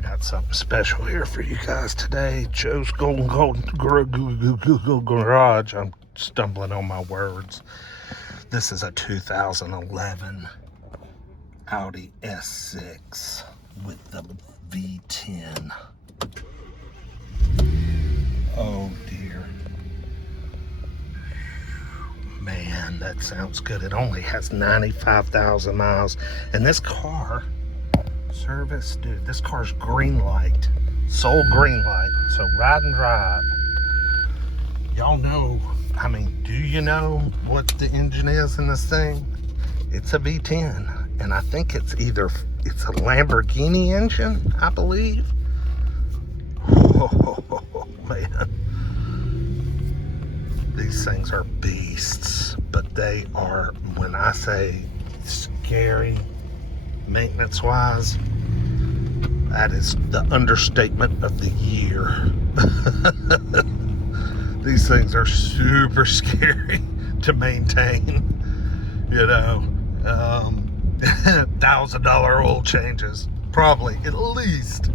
I got something special here for you guys today. Joe's Golden Garage. I'm stumbling on my words. This is a 2011 Audi S6 with the V10. Oh dear. Man, that sounds good. It only has 95,000 miles. And this car, service, dude, this car's green light. Sole green light. So ride and drive. Y'all know, I mean, do you know what the engine is in this thing? It's a V10. And I think it's a Lamborghini engine, I believe. Oh, man. These things are beasts, but they are, when I say scary, maintenance-wise, that is the understatement of the year. These things are super scary to maintain, you know. $1,000 oil changes, probably, at least.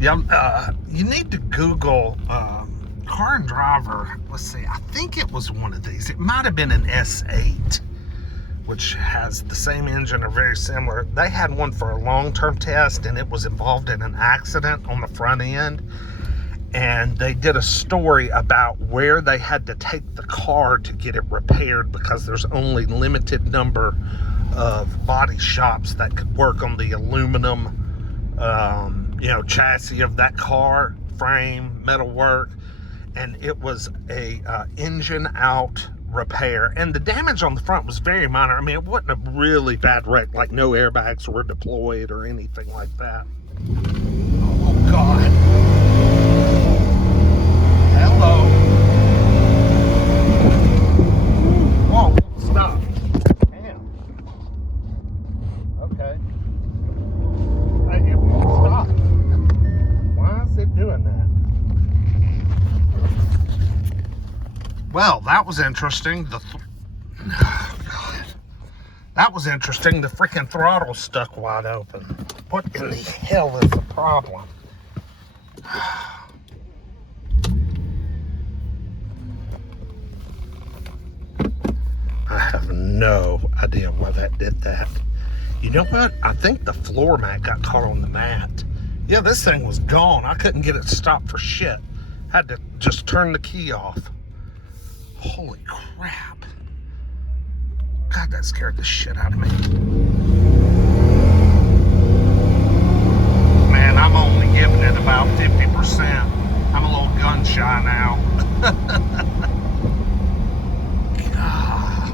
Yeah, you need to Google car and driver. Let's see, I think it was one of these. It might have been an S8, which has the same engine or very similar. They had one for a long-term test, and it was involved in an accident on the front end. And they did a story about where they had to take the car to get it repaired because there's only limited number of body shops that could work on the aluminum chassis of that car, frame, metal work, and it was a engine out repair, and the damage on the front was very minor. I mean, it wasn't a really bad wreck, like no airbags were deployed or anything like that. Oh God. Hello. Whoa, stop. Damn. Okay. It won't stop. Why is it doing that? Well, that was interesting. Oh, God. That was interesting. The freaking throttle's stuck wide open. What in the hell is the problem? I have no idea why that did that. You know what? I think the floor mat got caught on the mat. Yeah, this thing was gone. I couldn't get it to stop for shit. Had to just turn the key off. Holy crap. God, that scared the shit out of me. Man, I'm only giving it about 50%. I'm a little gun shy now. God.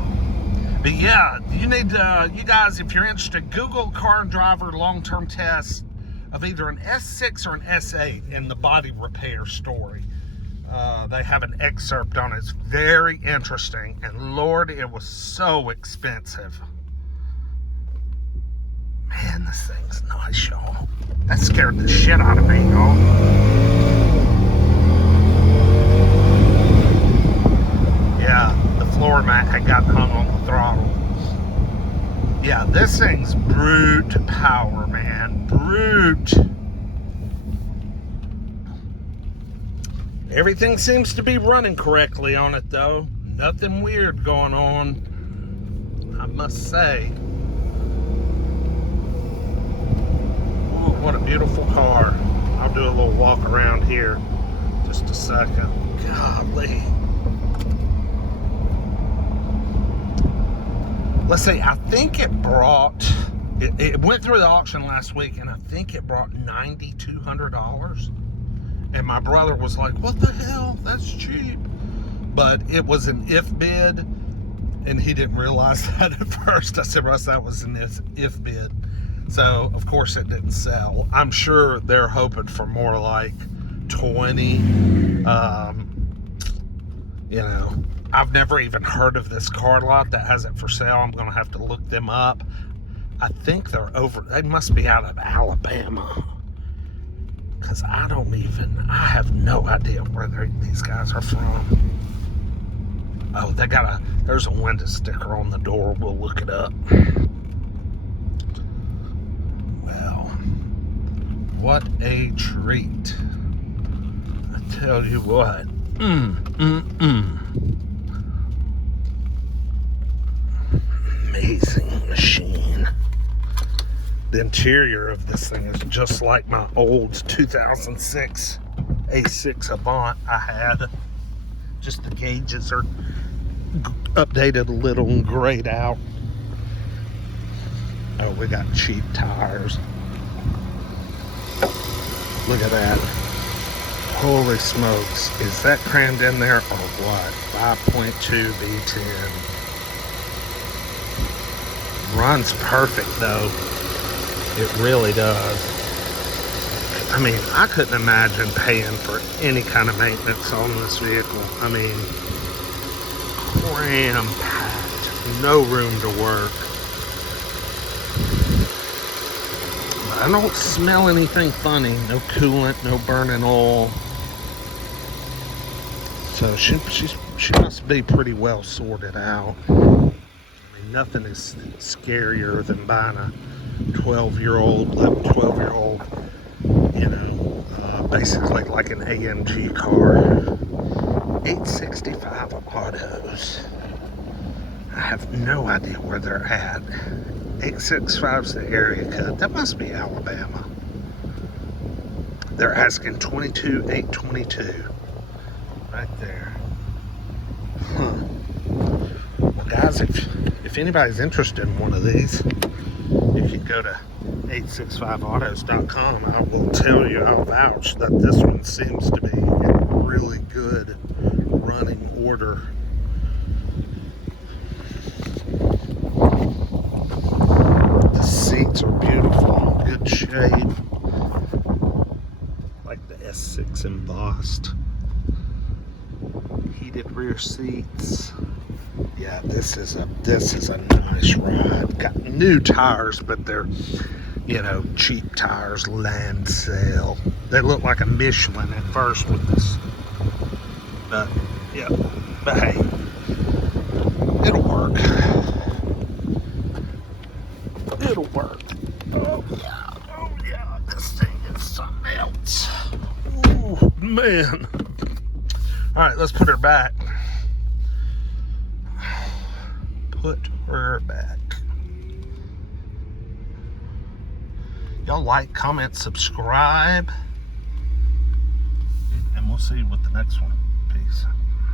But yeah, you need to, you guys, if you're interested, Google car and driver long-term tests of either an S6 or an S8 in the body repair story. They have an excerpt on it. It's very interesting, and Lord, it was so expensive. Man, this thing's nice, y'all. That scared the shit out of me, y'all. Yeah, the floor mat had gotten hung on the throttle. Yeah, this thing's brute power, man. Brute. Everything seems to be running correctly on it, though. Nothing weird going on, I must say. Ooh, what a beautiful car. I'll do a little walk around here just a second. Golly. Let's see, I think it brought, it went through the auction last week, and I think it brought $9,200. And my brother was like, what the hell? That's cheap. But it was an if bid, and he didn't realize that at first. I said, Russ, that was an if bid. So, of course, it didn't sell. I'm sure they're hoping for more like 20. I've never even heard of this car lot that has it for sale. I'm going to have to look them up. I think they must be out of Alabama. Because I have no idea where these guys are from. Oh, there's a window sticker on the door. We'll look it up. what a treat. I tell you what. Amazing machine. The interior of this thing is just like my old 2006 A6 Avant I had. Just the gauges are updated a little and grayed out. Oh, we got cheap tires. Look at that. Holy smokes. Is that crammed in there or what? 5.2 V10. Runs perfect though. It really does. I mean, I couldn't imagine paying for any kind of maintenance on this vehicle. I mean, cram-packed. No room to work. I don't smell anything funny. No coolant, no burning oil. So she must be pretty well sorted out. I mean, nothing is scarier than buying a 12-year-old, you know, basically like an AMG car. 865 autos. I have no idea where they're at. 865's the area code. That must be Alabama. They're asking 22,822. Right there. Huh. Well, guys, if anybody's interested in one of these, you can go to 865autos.com. I will tell you, I'll vouch that this one seems to be in really good running order. The seats are beautiful, good shape, like the S6 embossed. Heated rear seats. Yeah, this is a nice ride. Got new tires, but they're, you know, cheap tires, land sale. They look like a Michelin at first with this, but yeah, but hey, it'll work. It'll work. Oh yeah, this thing is something else. Oh man. All right, let's put her back. Put her back. Y'all like, comment, subscribe, and we'll see you with the next one. Peace.